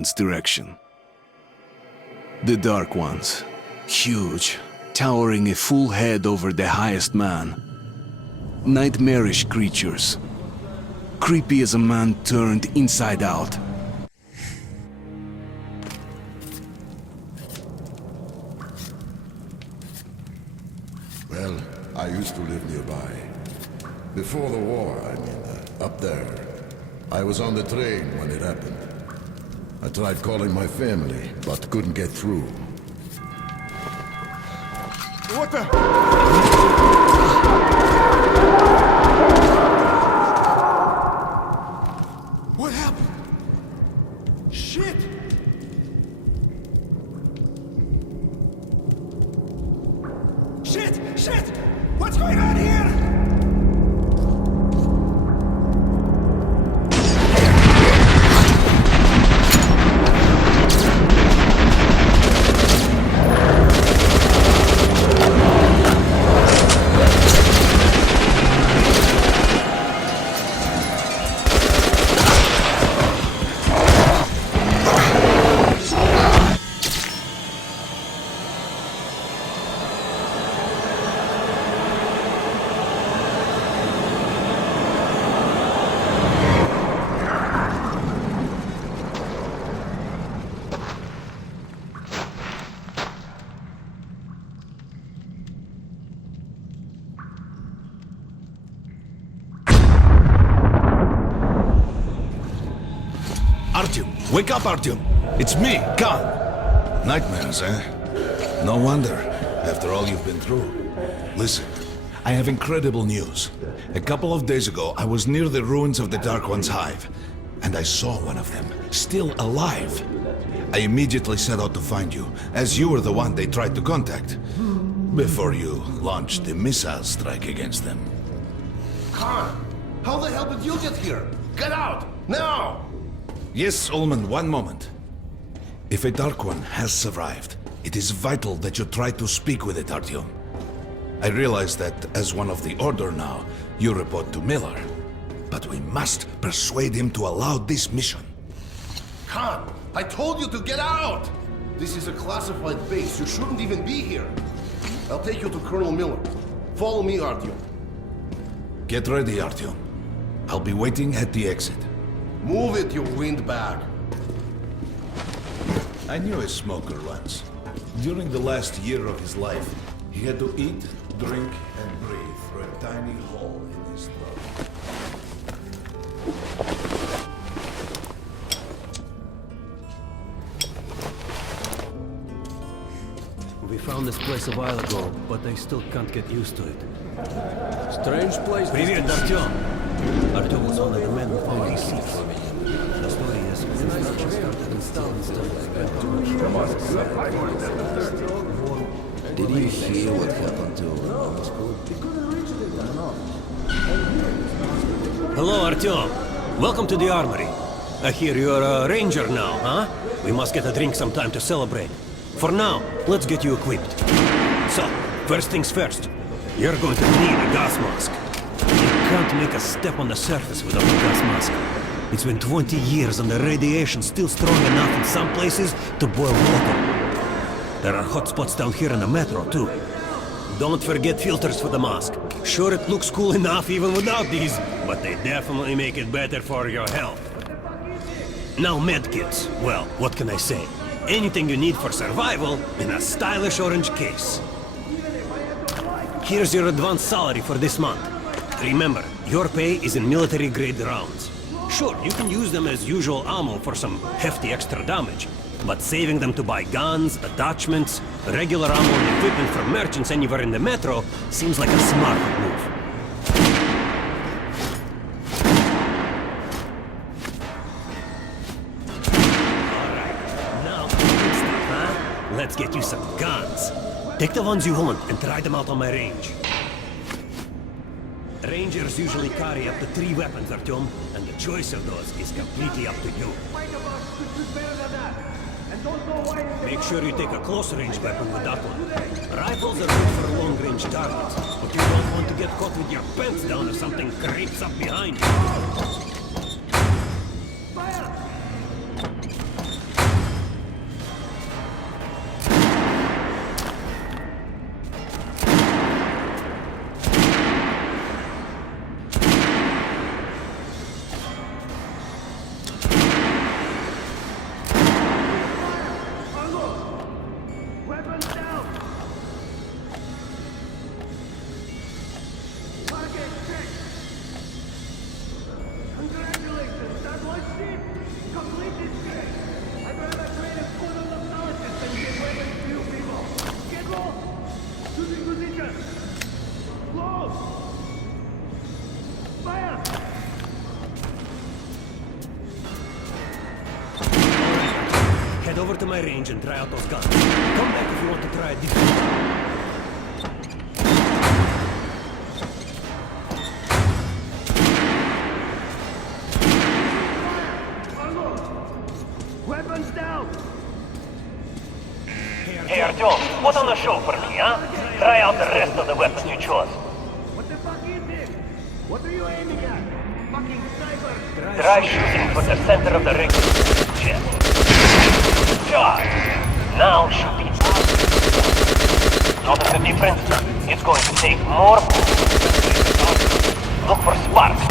direction. The Dark Ones, huge, towering a full head over the highest man. Nightmarish creatures, creepy as a man turned inside out. Well, I used to live nearby. Before the war, up there. I was on the train when it happened. I tried calling my family, but couldn't get through. What the? What happened? Shit! Shit! Shit! What's going on here? Artyom! Wake up, Artyom! It's me, Khan! Nightmares, eh? No wonder, after all you've been through. Listen, I have incredible news. A couple of days ago, I was near the ruins of the Dark One's hive, and I saw one of them, still alive. I immediately set out to find you, as you were the one they tried to contact, before you launched the missile strike against them. Khan, how the hell did you get here? Get out, now! Yes, Ullman, one moment. If a Dark One has survived, it is vital that you try to speak with it, Artyom. I realize that, as one of the Order now, you report to Miller. But we must persuade him to allow this mission. Khan, I told you to get out! This is a classified base. You shouldn't even be here. I'll take you to Colonel Miller. Follow me, Artyom. Get ready, Artyom. I'll be waiting at the exit. Move it, you windbag. I knew a smoker once. During the last year of his life, he had to eat, drink, and breathe through a tiny hole in his throat. We found this place a while ago, but I still can't get used to it. Strange place. Привет, Артём! Артёm was one of the men who found these seats. The story is, construction started installing stuff Did you hear what happened to Hello, Артёm! Welcome to the armory. I hear you're a ranger now, huh? We must get a drink sometime to celebrate. For now, let's get you equipped. So, first things first. You're going to need a gas mask. You can't make a step on the surface without a gas mask. It's been 20 years and the radiation's still strong enough in some places to boil water. There are hot spots down here in the metro, too. Don't forget filters for the mask. Sure, it looks cool enough even without these, but they definitely make it better for your health. Now medkits. Well, what can I say? Anything you need for survival in a stylish orange case. Here's your advance salary for this month. Remember, your pay is in military-grade rounds. Sure, you can use them as usual ammo for some hefty extra damage, but saving them to buy guns, attachments, regular ammo and equipment from merchants anywhere in the metro seems like a smart move. Let's get you some guns. Take the ones you want and try them out on my range. Rangers usually carry up to 3 weapons, Artyom, and the choice of those is completely up to you. Make sure you take a close-range weapon with that one. Rifles are good for long-range targets, but you don't want to get caught with your pants down if something creeps up behind you. Head over to my range and try out those guns. Come back if you want to try a different. Weapons down! Hey Artyom, put on a show for me, huh? Try out the rest of the weapons you chose. What the fuck is this? What are you aiming at? Fucking sniper! Try shooting for the center of the ring. Chest. Charge! Now shoot it. Notice the difference? It's going to take more. Look for sparks.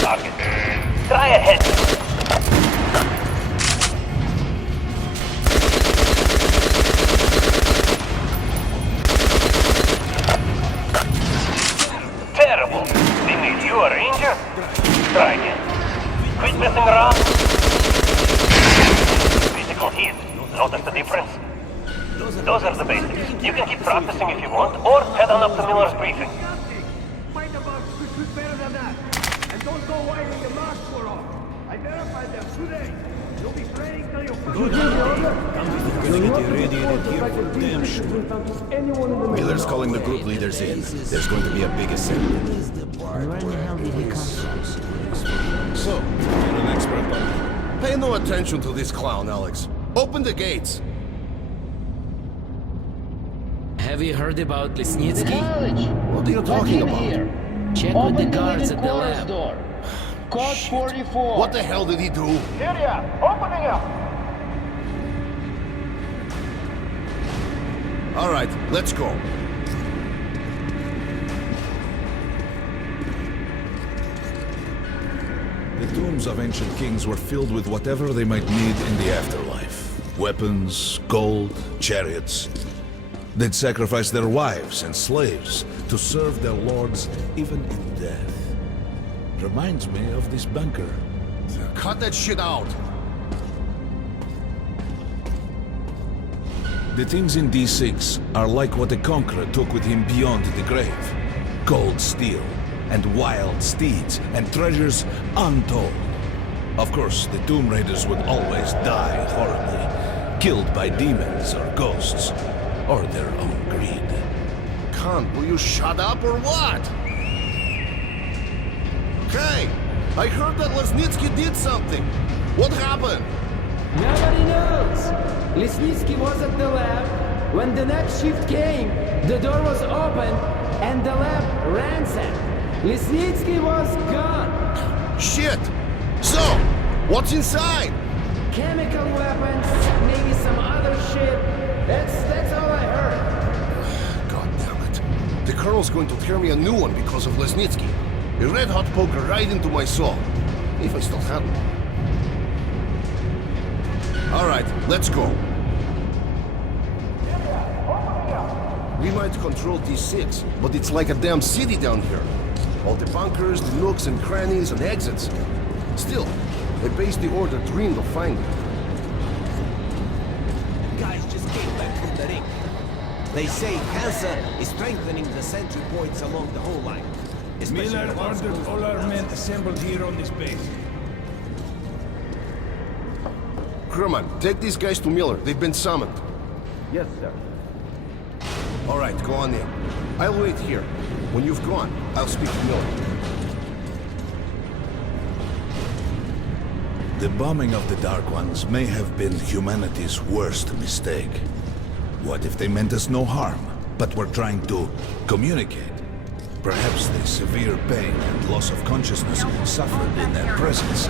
Target. Try a head. Terrible. They made you a ranger? Try again. Quit messing around. Critical hit. Notice the difference? Those are the basics. You can keep practicing if you want, or head on up to Miller's briefing. Find the bugs. We shoot better than that. And don't go wiring the masks for all. I verified them today. You'll be training till you fucking Miller's calling the group leaders in. There's going to be a big assembly. Where in the hell did he come from? So, you're an expert, buddy. Pay no attention to this clown, Alex. Open the gates. Have you heard about Lesnitsky? What are you talking about? Check with the guards at the lab. Code 44. What the hell did he do? Here ya! Opening up! All right, let's go. The tombs of ancient kings were filled with whatever they might need in the afterlife. Weapons, gold, chariots. They'd sacrifice their wives and slaves to serve their lords even in death. Reminds me of this bunker. Cut that shit out. The things in D6 are like what the Conqueror took with him beyond the grave. Gold steel, and wild steeds, and treasures untold. Of course, the Tomb Raiders would always die horribly, killed by demons or ghosts, or their own greed. Khan, will you shut up or what? Hey, I heard that Lesnitsky did something. What happened? Nobody knows. Lesnitsky was at the lab. When the next shift came, the door was open and the lab ransacked. Lesnitsky was gone. Shit! So, what's inside? Chemical weapons, maybe some other shit. That's all I heard. God damn it. The Colonel's going to tear me a new one because of Lesnitsky. A red-hot poker right into my soul. If I still had one. All right, let's go. We might control D6, but it's like a damn city down here. All the bunkers, the nooks and crannies and exits. Still, a base the Order dreamed of finding. Guys just came back from the ring. They say cancer is strengthening the sentry points along the whole line. Miller ordered all our men assembled here on this base. Crewman, take these guys to Miller. They've been summoned. Yes, sir. All right, go on in. I'll wait here. When you've gone, I'll speak to Miller. The bombing of the Dark Ones may have been humanity's worst mistake. What if they meant us no harm, but were trying to communicate? Perhaps the severe pain and loss of consciousness suffered in their presence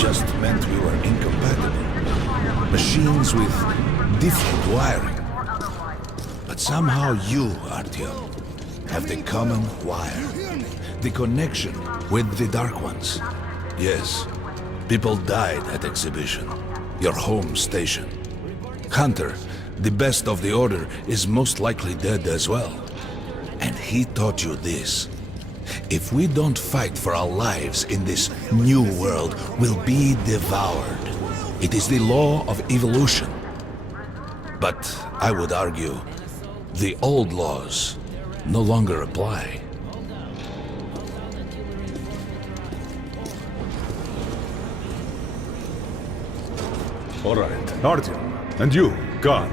just meant we were incompatible. Machines with different wiring. But somehow you, Artyom, have the common wire. The connection with the Dark Ones. Yes, people died at Exhibition, your home station. Hunter, the best of the Order, is most likely dead as well. And he taught you this. If we don't fight for our lives in this new world, we'll be devoured. It is the law of evolution. But I would argue, the old laws no longer apply. All right, Artyom. And you, Khan.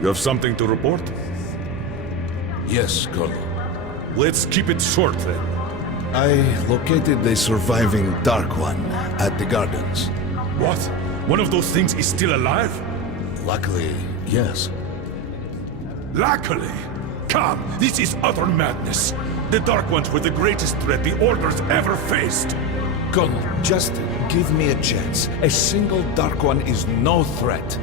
You have something to report? Yes, Colonel. Let's keep it short then. I located the surviving Dark One at the gardens. What? One of those things is still alive? Luckily, yes. Luckily! Come, this is utter madness. The Dark Ones were the greatest threat the Order's ever faced. Colonel, just give me a chance. A single Dark One is no threat.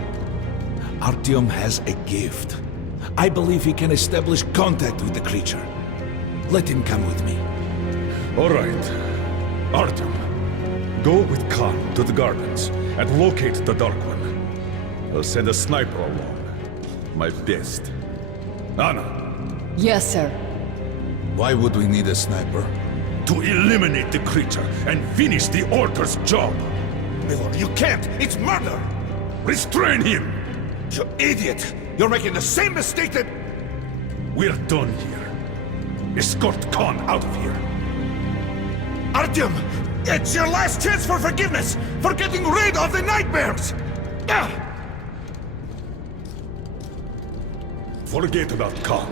Artyom has a gift. I believe he can establish contact with the creature. Let him come with me. All right. Artyom, go with Khan to the gardens and locate the Dark One. I'll send a sniper along. My best. Anna, Yes, sir. Why would we need a sniper? to eliminate the creature and finish the Order's job. Milord, you can't! It's murder! Restrain him! You idiot! You're making the same mistake that... We're done here. Escort Khan out of here. Artyom! It's your last chance for forgiveness! For getting rid of the nightmares! Forget about Khan.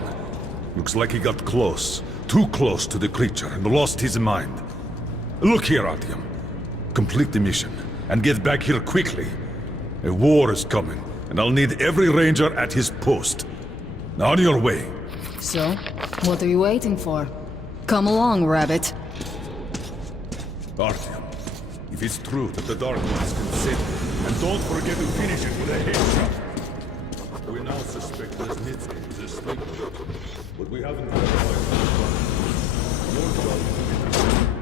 Looks like he got close. Too close to the creature and lost his mind. Look here, Artyom. Complete the mission and get back here quickly. A war is coming, and I'll need every ranger at his post. Now on your way. So, what are you waiting for? Come along, Rabbit. Artyom, if it's true that the Dark Ones can save it, and don't forget to finish it with a headshot. We now suspect Lesnitsky is asleep, but we haven't verified.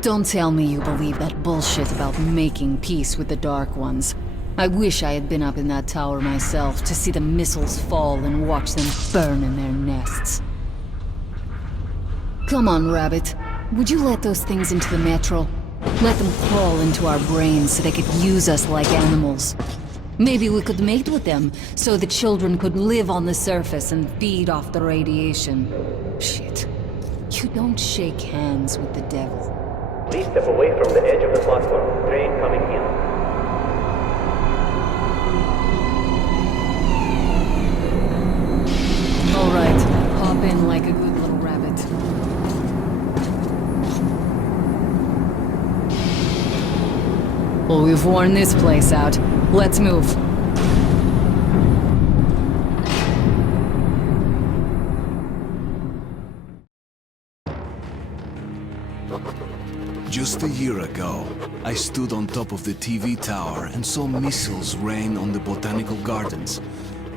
Don't tell me you believe that bullshit about making peace with the Dark Ones. I wish I had been up in that tower myself to see the missiles fall and watch them burn in their nests. Come on, Rabbit. Would you let those things into the metro? Let them crawl into our brains so they could use us like animals. Maybe we could mate with them, so the children could live on the surface and feed off the radiation. Shit. You don't shake hands with the devil. Please step away from the edge of the platform. Train coming in. All right, hop in like a good little rabbit. Well, we've worn this place out. Let's move. Just a year ago, I stood on top of the TV tower and saw missiles rain on the botanical gardens,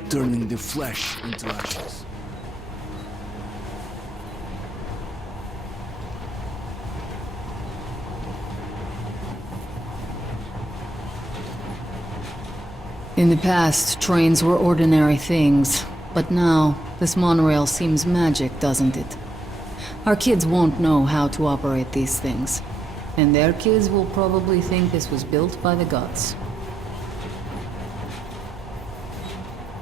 turning the flesh into ashes. In the past, trains were ordinary things, but now, this monorail seems magic, doesn't it? Our kids won't know how to operate these things, and their kids will probably think this was built by the gods.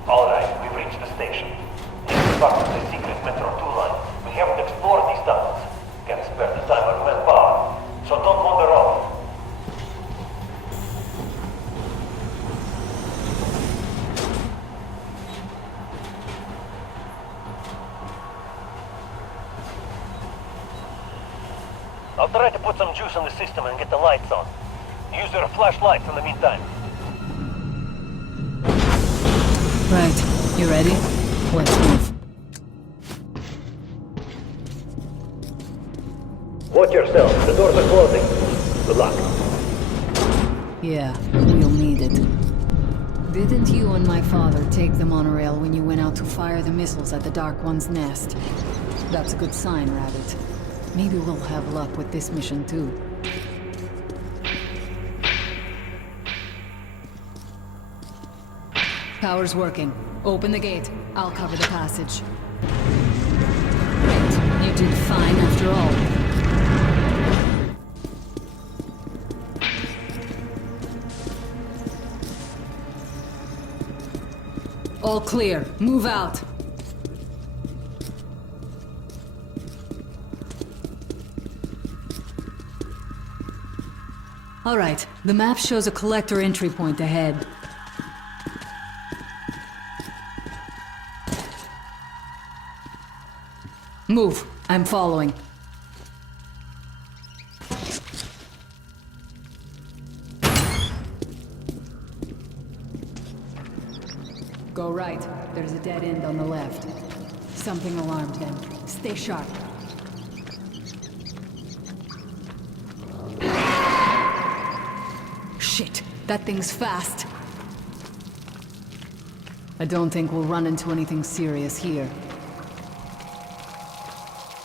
All right, we've reached the station. This is part of the secret Metro 2 line. We haven't explored these tunnels. Can't spare the time or manpower, so don't wander off. I'll try to put some juice on the system and get the lights on. Use your flashlights in the meantime. Right, you ready? Let's move. Watch yourself. The doors are closing. Good luck. Yeah, we'll need it. Didn't you and my father take the monorail when you went out to fire the missiles at the Dark One's nest? That's a good sign, Rabbit. Maybe we'll have luck with this mission, too. Power's working. Open the gate. I'll cover the passage. Great. You did fine after all. All clear. Move out. All right. The map shows a collector entry point ahead. Move. I'm following. Go right. There's a dead end on the left. Something alarmed him. Stay sharp. Shit! That thing's fast! I don't think we'll run into anything serious here.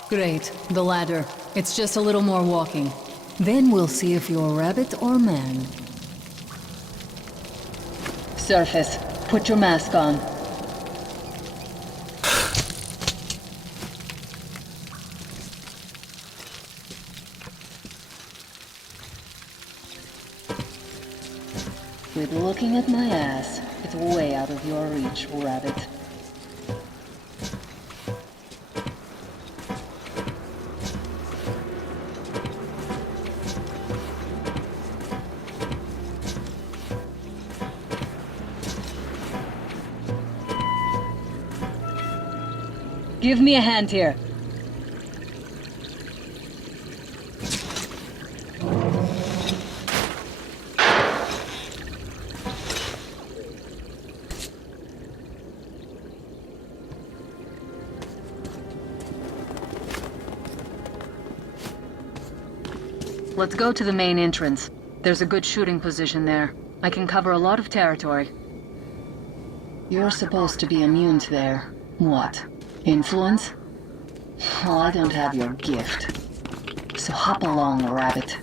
Great. The ladder. It's just a little more walking. Then we'll see if you're rabbit or man. Surface. Put your mask on. Quit looking at my ass. It's way out of your reach, rabbit. Give me a hand here. Let's go to the main entrance. There's a good shooting position there. I can cover a lot of territory. You're supposed to be immune to their... what? Influence? Well, I don't have your gift. So hop along, rabbit.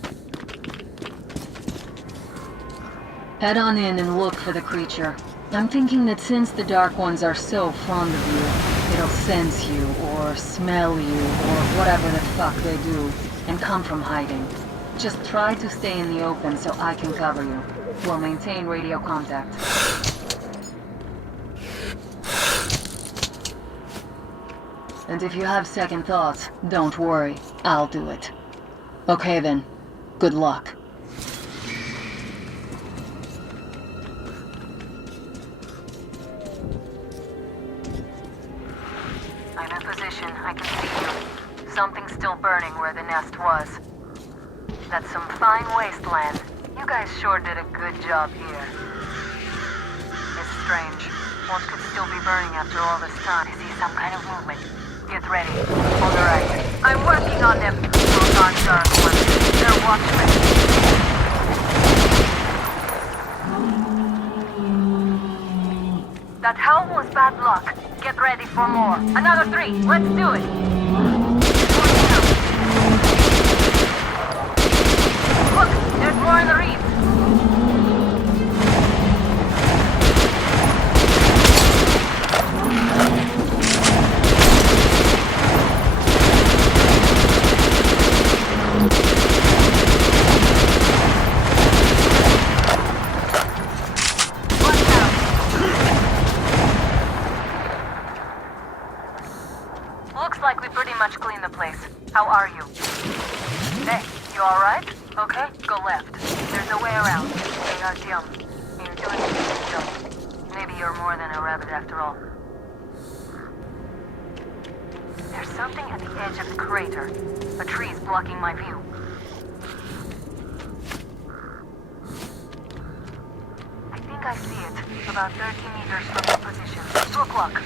Head on in and look for the creature. I'm thinking that since the Dark Ones are so fond of you, it'll sense you, or smell you, or whatever the fuck they do, and come from hiding. Just try to stay in the open so I can cover you. We'll maintain radio contact. And if you have second thoughts, don't worry. I'll do it. Okay then. Good luck. I'm in position. I can see you. Something's still burning where the nest was. That's some fine wasteland. You guys sure did a good job here. It's strange. What could still be burning after all this time? I see some kind of movement. Get ready. On the right. I'm working on them. Those aren't Dark Ones. They're watchmen. That howl was bad luck. Get ready for more. Another 3. Let's do it. Look, there's more in the reef. Looks like we pretty much cleaned the place. How are you? Hey, you alright? Okay, go left. There's a way around. Hey, Artyom. You're doing a good job. Maybe you're more than a rabbit after all. There's something at the edge of the crater. A tree's blocking my view. I think I see it. About 30 meters from your position. 2 o'clock.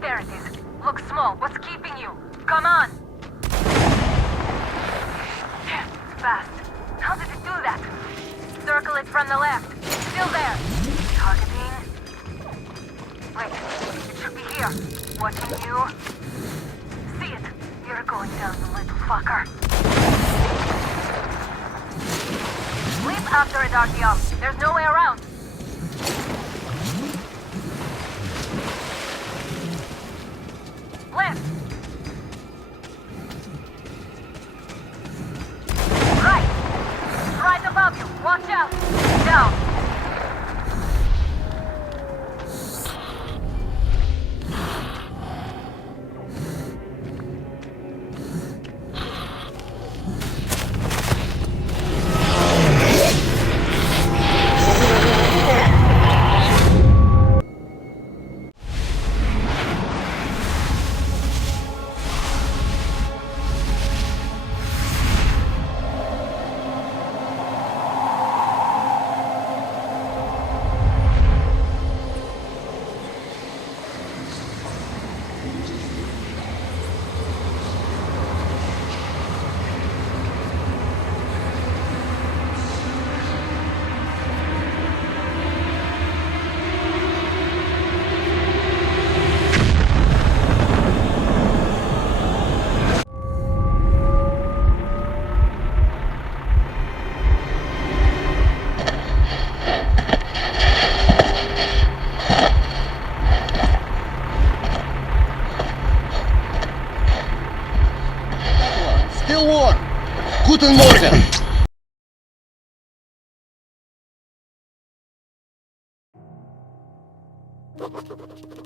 There it is. Looks small. What's keeping you? Come on! Damn, it's fast. How did it do that? Circle it from the left. Still there. Targeting. Wait, it should be here. Watching you. See it. You're going down, you little fucker. Leap after it, Artyom. There's no way around. Left. Right. Right above you. Watch out. Down. Guten Morgen!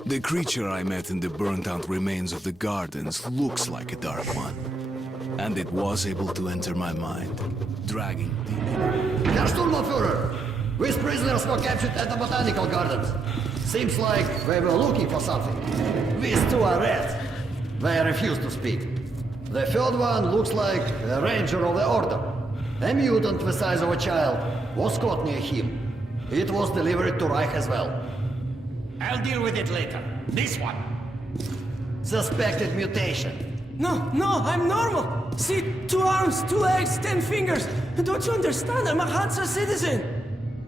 The creature I met in the burnt-out remains of the gardens looks like a dark one. And it was able to enter my mind, dragging the... Herr Sturmführer! These prisoners were captured at the botanical gardens. Seems like they were looking for something. These two are rats. They refuse to speak. The third one looks like a ranger of the order. A mutant the size of a child was caught near him. It was delivered to Reich as well. I'll deal with it later. This one. Suspected mutation. No, I'm normal. See, 2 arms, 2 legs, 10 fingers. Don't you understand? I'm a Hansa citizen.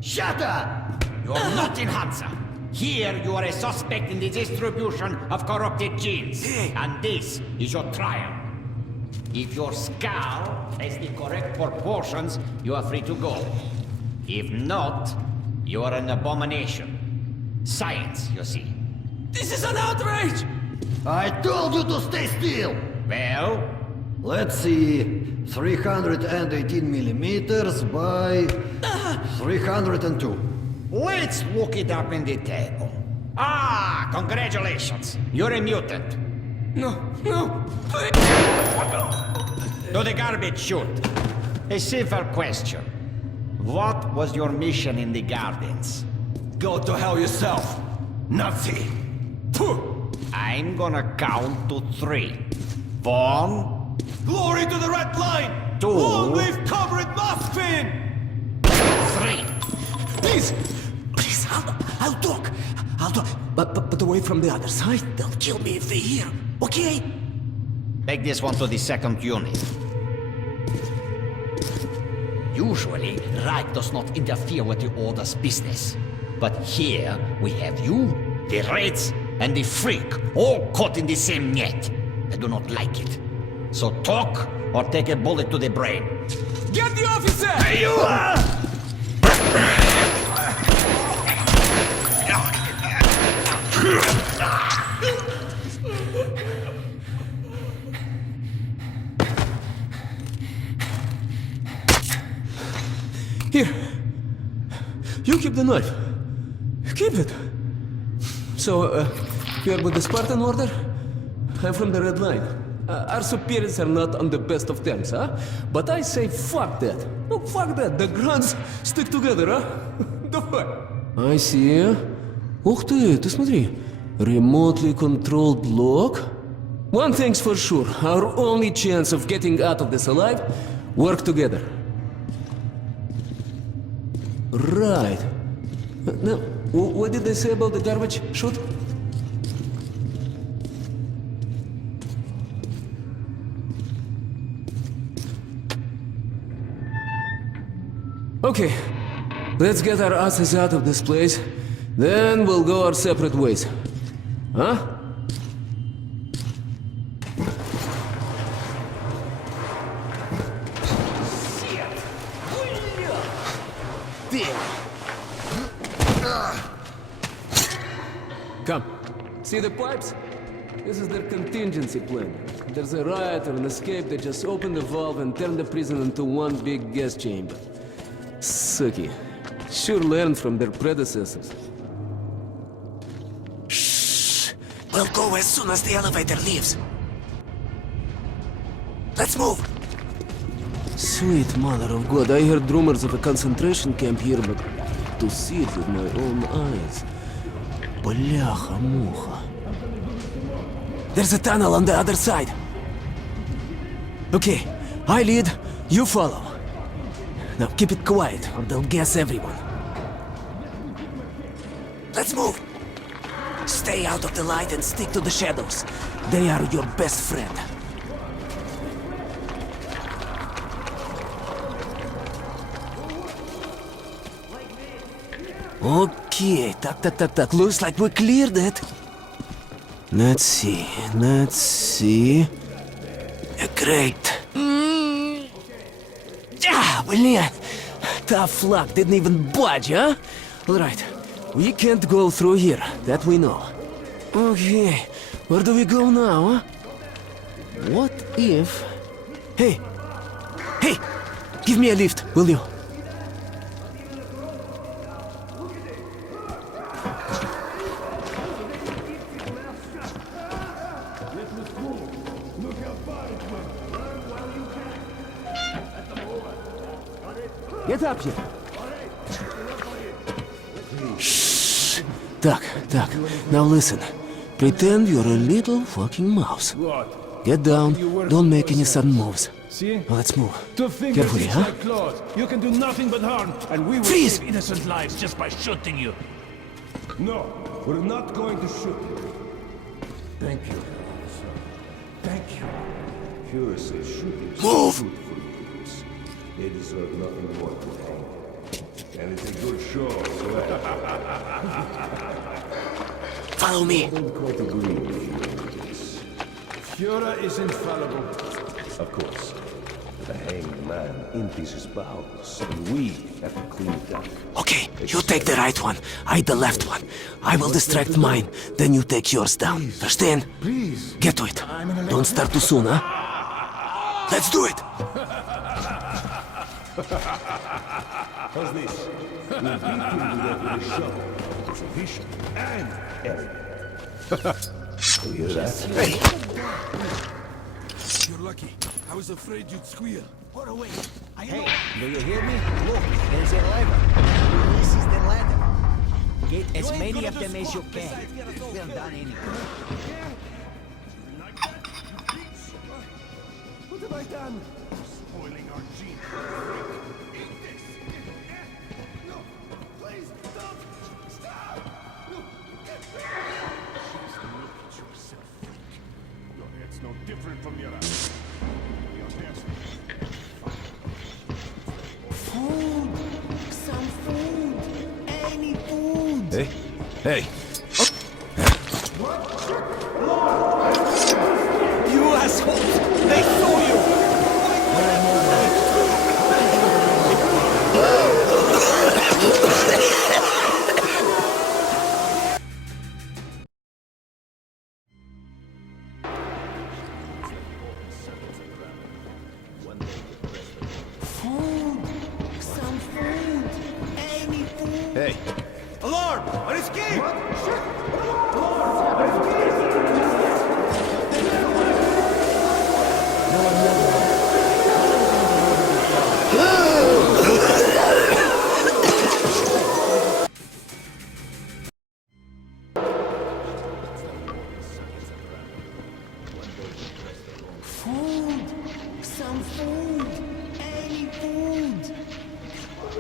Shut up! You're not in Hansa. Here you are a suspect in the distribution of corrupted genes. And this is your trial. If your skull has the correct proportions, you are free to go. If not, you are an abomination. Science, you see. This is an outrage! I told you to stay still! Well? Let's see. 318 millimeters by 302. Let's look it up in the table. Ah, congratulations. You're a mutant. No, please. To the garbage chute. A simple question. What was your mission in the gardens? Go to hell yourself, Nazi. I'm gonna count to 3. 1. Glory to the red line! 2. Long live Comrade Mothfin! 3. Please, I'll talk. But away from the other side. They'll kill me if they hear. Okay? Take this one to the 2nd unit. Usually, Reich does not interfere with the Order's business. But here, we have you, the Reds, and the Freak, all caught in the same net. I do not like it. So talk, or take a bullet to the brain. Get the officer! Hey, you! Here. You keep the knife. Keep it. So, you're with the Spartan Order? I'm from the Red Line. Our superiors are not on the best of terms, huh? But I say fuck that. No, fuck that. The Grunts stick together, huh? Давай. I see. Ух ты смотри. Remotely controlled lock. One thing's for sure. Our only chance of getting out of this alive, work together. Right. Now, what did they say about the garbage chute? Okay, let's get our asses out of this place. Then we'll go our separate ways. Huh? Come. See the pipes? This is their contingency plan. There's a riot or an escape, they just open the valve and turn the prison into one big gas chamber. Sucky. Sure learned from their predecessors. Shh! We'll go as soon as the elevator leaves. Let's move! Sweet mother of God, I heard rumors of a concentration camp here, but to see it with my own eyes... Бляха-муха. There's a tunnel on the other side. Okay, I lead, you follow. Now keep it quiet, or they'll guess everyone. Let's move! Stay out of the light and stick to the shadows. They are your best friend. Okay, так. Looks like we cleared it. Let's see. Great. Блин. Tough luck, didn't even budge, huh? Alright, we can't go through here, that we know. Okay, where do we go now, huh? What if... Hey, Give me a lift, will you? Get up here. Shh. Duck. Now listen. Pretend you're a little fucking mouse. Get down. Don't make any sudden moves. See? Now let's move. Two fingers Carefully, each huh? like claws. You can do nothing but harm, and we will Freeze! save innocent lives just by shooting you. No, we're not going to shoot you. Thank you, sir. Thank you. Fuhrer says shooting is Move! good for youths. They deserve nothing more than hang. And it's a good show, so Follow me. I don't quite agree with you on this. Fuhrer is infallible. Of course. The hanged man empties his bowels, and we have to clean it up. Okay, you take the right one. I the left one. I will distract mine. Then you take yours down. Understand? Please. Get to it. Don't start too soon, huh? Let's do it. How's this? We'll beat him to death with a shovel. It's efficient and elegant. You hear that? Hey. You're lucky. I was afraid you'd squeal. What away? Hey, do you hear me? Look, there's a lever. This is the ladder. Get as many of them as you can. We're done anyway. What have I done? Spoiling our gene. No, please, stop! Stop! No. Just look at yourself. Your head's no different from your eyes. Food! Some food! Any food! Hey! You assholes! They saw you! Food! Some food! Any food! Hey! Alarm! An escape! Food! Some food! Any food!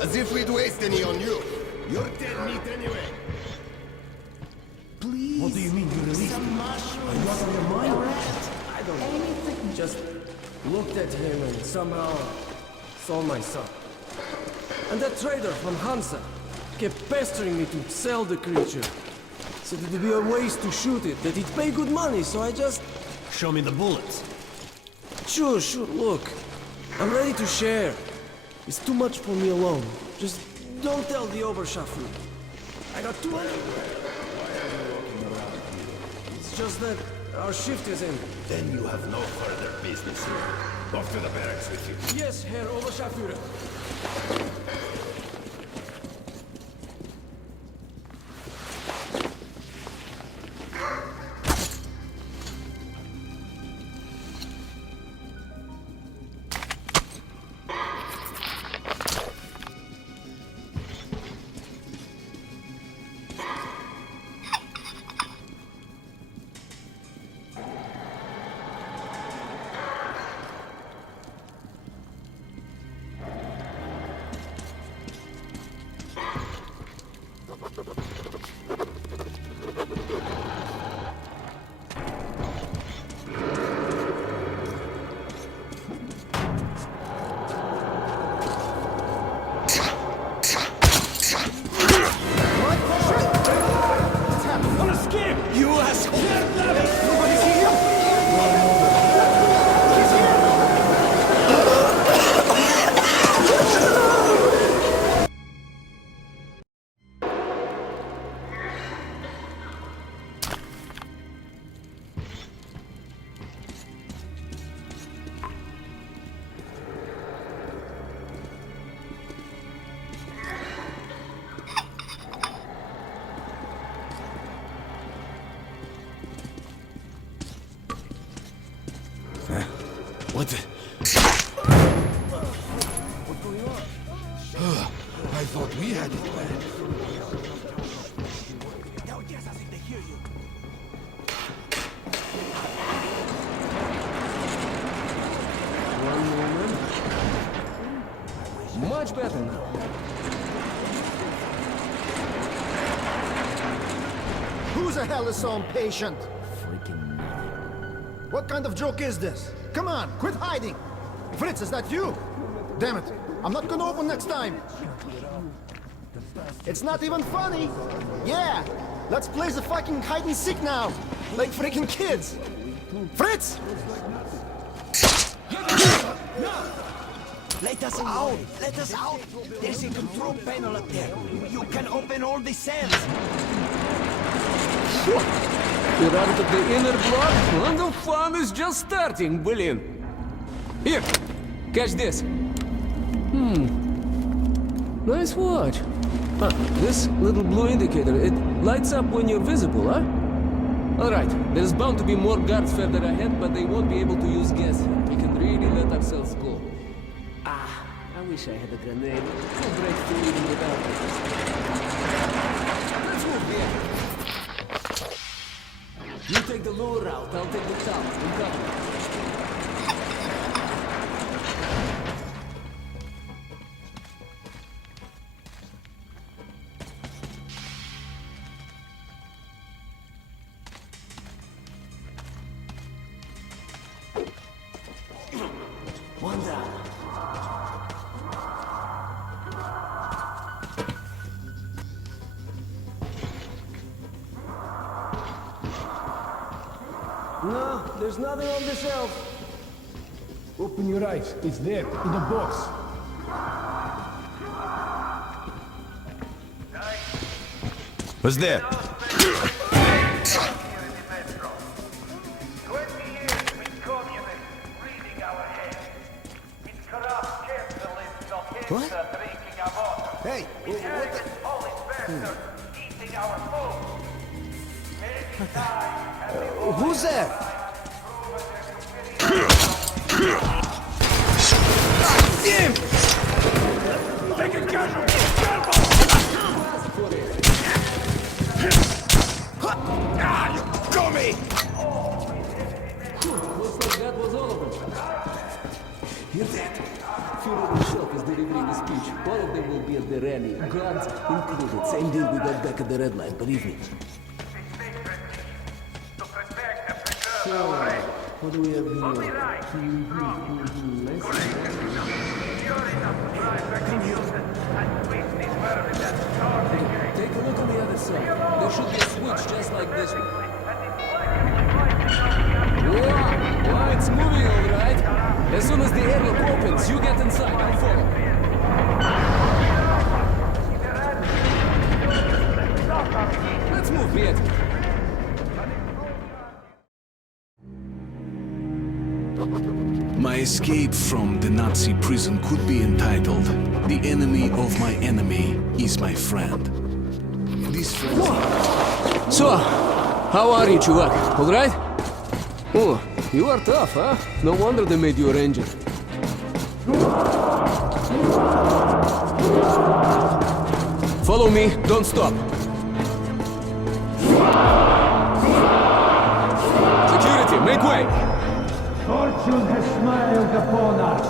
As if we'd waste any on you. You're dead meat anyway. Please! What do you mean you released Some me? mushrooms! Are you out of your mind? I don't know. Anything! Just looked at him and somehow saw my son. And that trader from Hansa kept pestering me to sell the creature. Said it'd be a waste to shoot it, that he'd pay good money, so I just... Show me the bullets. Sure, look. I'm ready to share. It's too much for me alone. Just don't tell the Oberscharführer. I got 200... It's just that our shift is in. Then you have no further business here. Off to the barracks with you. Yes, Herr Oberscharführer. What the? I thought we had it bad. Much better now. Who the hell is so impatient? Freaking nothing. What kind of joke is this? Come on, quit hiding! Fritz, is that you? Damn it, I'm not gonna open next time! It's not even funny! Yeah! Let's play the fucking hide and seek now! Like freaking kids! Fritz! Let us out! Let us out! There's a control panel up there. You can open all the cells. You're out of the inner block, and the fun is just starting, блин. Here, catch this. Nice watch. This little blue indicator, it lights up when you're visible, huh? Alright, there's bound to be more guards further ahead, but they won't be able to use gas here. We can really let ourselves go. I wish I had a grenade. No break to even without it. Let's move here. You take the low route, I'll take the top. I'm coming. One down. No, there's nothing on the shelf. Open your eyes. It's there, in the box. What's there? What? Hey, what the... Who's there? Damn! Take a casual! You got me! Looks like that was all of them. Hear that? Führer himself is delivering a speech. All of them will be at the rally, guards included. Same deal we got back at the red line, believe me. So, what do we have here? Take a look on the other side. There should be a switch just like this one. Wow, it's moving all right. As soon as the airlock opens, you get inside. I'll follow. Let's move, Piet. My escape from the Nazi prison could be entitled "The enemy of my enemy is my friend." This friend... So, how are you, chuvak? All right? Oh, you are tough, huh? No wonder they made you a ranger. Follow me, don't stop. Security, make way! Fortune has smiled upon us.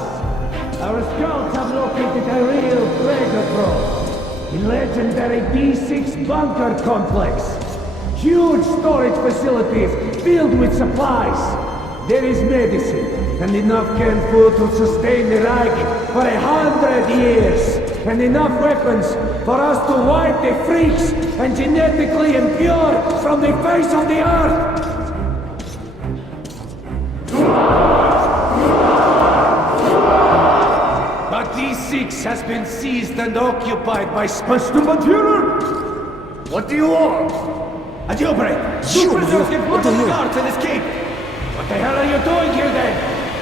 Our scouts have located a real treasure trove in legendary B6 bunker complex. Huge storage facilities filled with supplies. There is medicine and enough canned food to sustain the Reich for 100 years. And enough weapons for us to wipe the freaks and genetically impure from the face of the earth. But D6 has been seized and occupied by Spurstumbatura. What do you want? A jailbreak! Two prisoners get one of the guards and escape! What the hell are you doing here then?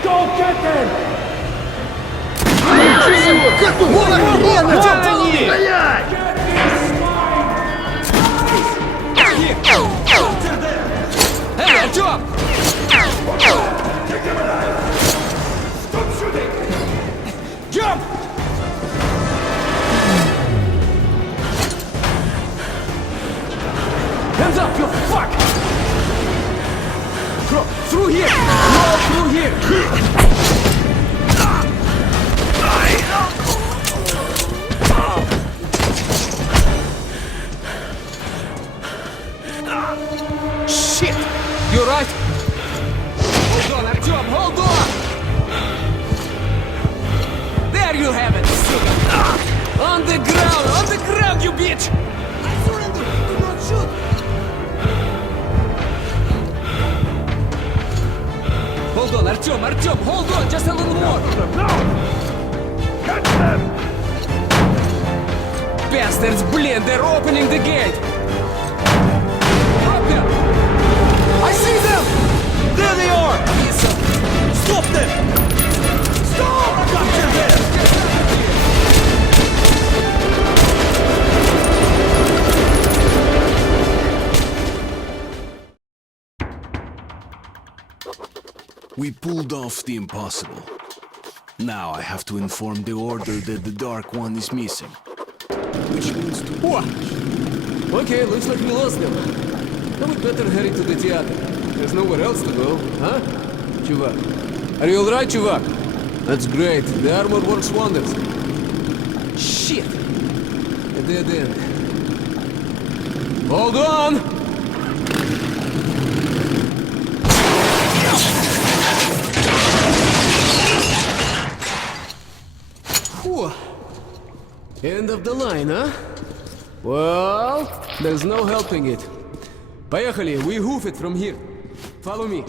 Go get them! Hey, Артём! Hands up, you fuck! Through here! No, through here! Shit! You right? Hold on, Artyom, hold on! There you have it! On the ground, you bitch! I surrender! Do not shoot! Hold on, Artyom, hold on, just a little more! No! Catch them! Bastards, блин, they're opening the gate! Drop them! I see them! There they are! Stop them! Stop! Capture them! We pulled off the impossible. Now I have to inform the Order that the Dark One is missing. Which means to... What? Okay, looks like we lost them. Now we'd better hurry to the theater. There's nowhere else to go, huh? Chuvak. Are you alright, Chuvak? That's great. The armor works wonders. Shit! A dead end. Hold on! Whew. End of the line, huh? Well, there's no helping it. Поехали, we hoof it from here. Follow me.